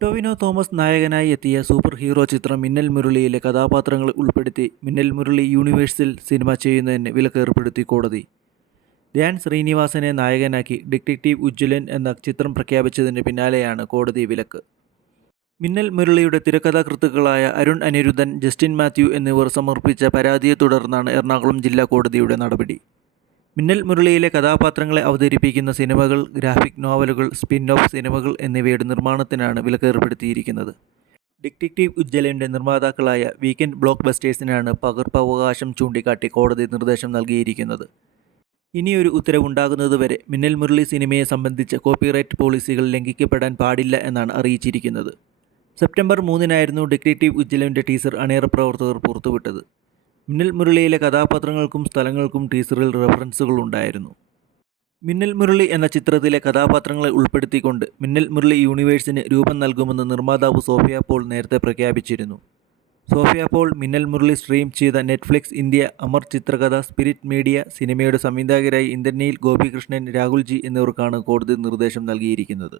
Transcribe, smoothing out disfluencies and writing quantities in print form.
ടൊവിനോ തോമസ് നായകനായി എത്തിയ super hero ചിത്രം മിന്നൽ മുരളിയിലെ കഥാപാത്രങ്ങളെ ഉൾപ്പെടുത്തി മിന്നൽ മുരളി യൂണിവേഴ്സിൽ സിനിമ ചെയ്യുന്നതിന് വിലക്കേർപ്പെടുത്തി കോടതി. ധ്യാൻ ശ്രീനിവാസനെ നായകനാക്കി ഡിറ്റക്റ്റീവ് ഉജ്ജ്വലൻ എന്ന ചിത്രം പ്രഖ്യാപിച്ചതിന് പിന്നാലെയാണ് കോടതി വിലക്ക്. മിന്നൽ മുരളിയുടെ തിരക്കഥാകൃത്തുക്കളായ അരുൺ അനിരുദ്ധൻ, ജസ്റ്റിൻ മാത്യു എന്നിവർ സമർപ്പിച്ച പരാതിയെ തുടർന്നാണ് എറണാകുളം ജില്ലാ കോടതിയുടെ നടപടി. മിന്നൽ മുരളിയിലെ കഥാപാത്രങ്ങളെ അവതരിപ്പിക്കുന്ന സിനിമകൾ, ഗ്രാഫിക് നോവലുകൾ, സ്പിൻ ഓഫ് സിനിമകൾ എന്നിവയുടെ നിർമ്മാണത്തിനാണ് വിലക്കേർപ്പെടുത്തിയിരിക്കുന്നത്. ഡിറ്റക്റ്റീവ് ഉജ്ജ്വലൻ്റെ നിർമ്മാതാക്കളായ വീക്കെൻഡ് ബ്ലോക്ക് ബസ്റ്റേഴ്സിനാണ് പകർപ്പവകാശം ചൂണ്ടിക്കാട്ടി കോടതി നിർദ്ദേശം നൽകിയിരിക്കുന്നത്. ഇനിയൊരു ഉത്തരവുണ്ടാകുന്നതുവരെ മിന്നൽ മുരളി സിനിമയെ സംബന്ധിച്ച കോപ്പിറൈറ്റ് പോളിസികൾ ലംഘിക്കപ്പെടാൻ പാടില്ല എന്നാണ് അറിയിച്ചിരിക്കുന്നത്. സെപ്റ്റംബർ 3-നായിരുന്നു ഡിറ്റക്റ്റീവ് ഉജ്ജ്വലൻ്റെ ടീസർ അണിയറ പ്രവർത്തകർ പുറത്തുവിട്ടത്. മിന്നൽ മുരളിയിലെ കഥാപാത്രങ്ങൾക്കും സ്ഥലങ്ങൾക്കും ടീസറിൽ റെഫറൻസുകൾ ഉണ്ടായിരുന്നു. മിന്നൽ മുരളി എന്ന ചിത്രത്തിലെ കഥാപാത്രങ്ങളെ ഉൾപ്പെടുത്തിക്കൊണ്ട് മിന്നൽ മുരളി യൂണിവേഴ്സിന് രൂപം നൽകുമെന്ന് നിർമ്മാതാവ് സോഫിയ പോൾ നേരത്തെ പ്രഖ്യാപിച്ചിരുന്നു. Sophia Paul Minnal Murali stream ചെയ്ത Netflix India, Amar Chitrakatha, spirit media സിനിമയുടെ സംവിധായകരായി ഇന്ദ്രനീൽ ഗോപികൃഷ്ണൻ, രാഹുൽ ജി എന്നിവർക്കാണ് കോടതി നിർദ്ദേശം നൽകിയിരിക്കുന്നത്.